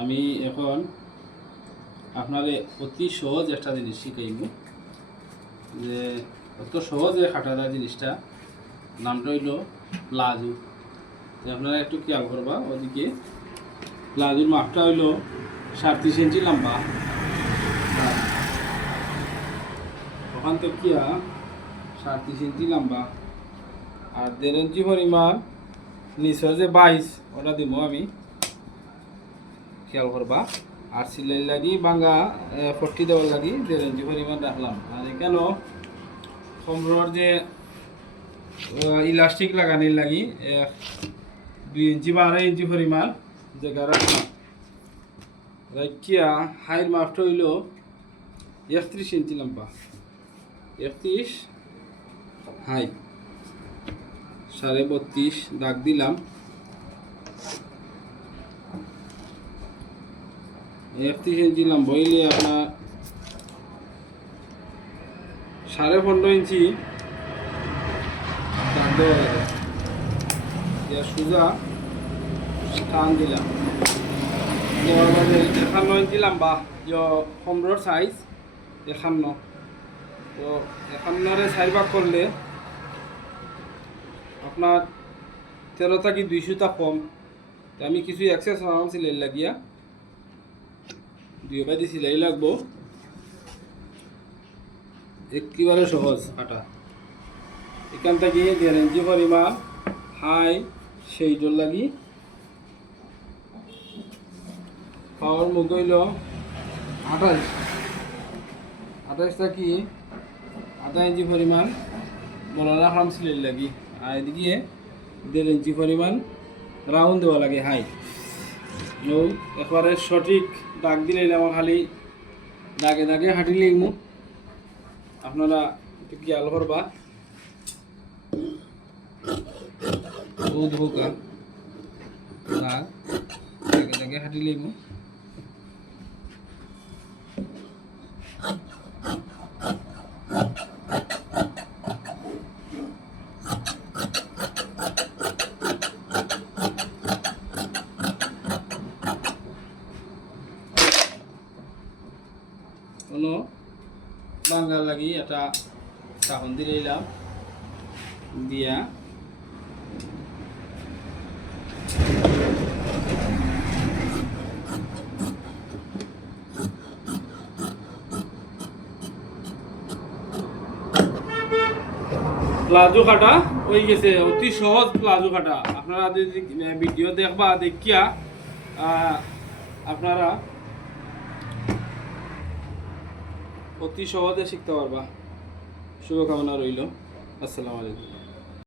আমি এখন আপনারে অতি সহজ একটা জিনিস শিখাইব, যে অত সহজে খাটা যায় জিনিসটা, নামটা হইল প্লাজো। আপনারা একটু খেয়াল করবা, ওদিকে প্লাজোর মাপটা হইল 37 ইঞ্চি লম্বা। ওখান থেকে 37 ইঞ্চি লম্বা আর 1.5 ইঞ্চি পরিমাণ নিচের যে 22 ওটা দিব আমি, খেয়াল করবা। আর সিলাই লাগি বাঙ্গা 40 দেওয়ার লাগি 1.5 ইঞ্চি পরিমাণ রাখলাম। আর কেন কমরোর যে ইলাস্টিক লাগানির লাগি 2 ইঞ্চি বা 2.5 ইঞ্চি পরিমাণ জায়গা রাখলাম। রাখিয়া হাইর মাপটা হইল 31 ইঞ্চি লম্বা, 31 হাই, 32.5 দাগ দিলাম। 31 ইঞ্চি লম্বা হইলে আপনার 15.5 ইঞ্চি দাগ দেওয়া লাগে। সোজা টান দিলাম, 51 ইঞ্চি লম্বা কমরোর সাইজ 51। তো 51-রে 4 ভাগ করলে আপনার 13 থেকে 2 সুতা কম। আমি কিছু এক্সেস সিলাই লাগিয়া 2 বাই সিলাই লাগবো। একেবারে সহজ কাটা। এখান থেকে 1.5 ইঞ্চি পরিমাণ হাই সেইটার লাগি পাওয়ার মুখ হইল 28 থাকি 1/2 ইঞ্চি পরিমাণ বলা রাখলাম সিলাই লাগি। আর এদিকে 1.5 ইঞ্চি পরিমাণ রাউন্ড দেওয়া লাগে হাই। একবারে সঠিক দাগ দিলে আমার খালি দাগে দাগে হাঁটিলেই মু। আপনারা একটু খেয়াল করবা, ধোকা দাগ দাগে দাগে হাঁটিলেই মু। কোনো বাঙ্গার লাগি এটা চাহন দিলাম দিয়া প্লাজো কাটা হয়ে গেছে। অতি সহজ প্লাজো কাটা। আপনারা যদি ভিডিও দেখবা দেখিয়া আপনারা অতি সহজে শিখতে পারবা। শুভকামনা রইল। আসসালামু আলাইকুম।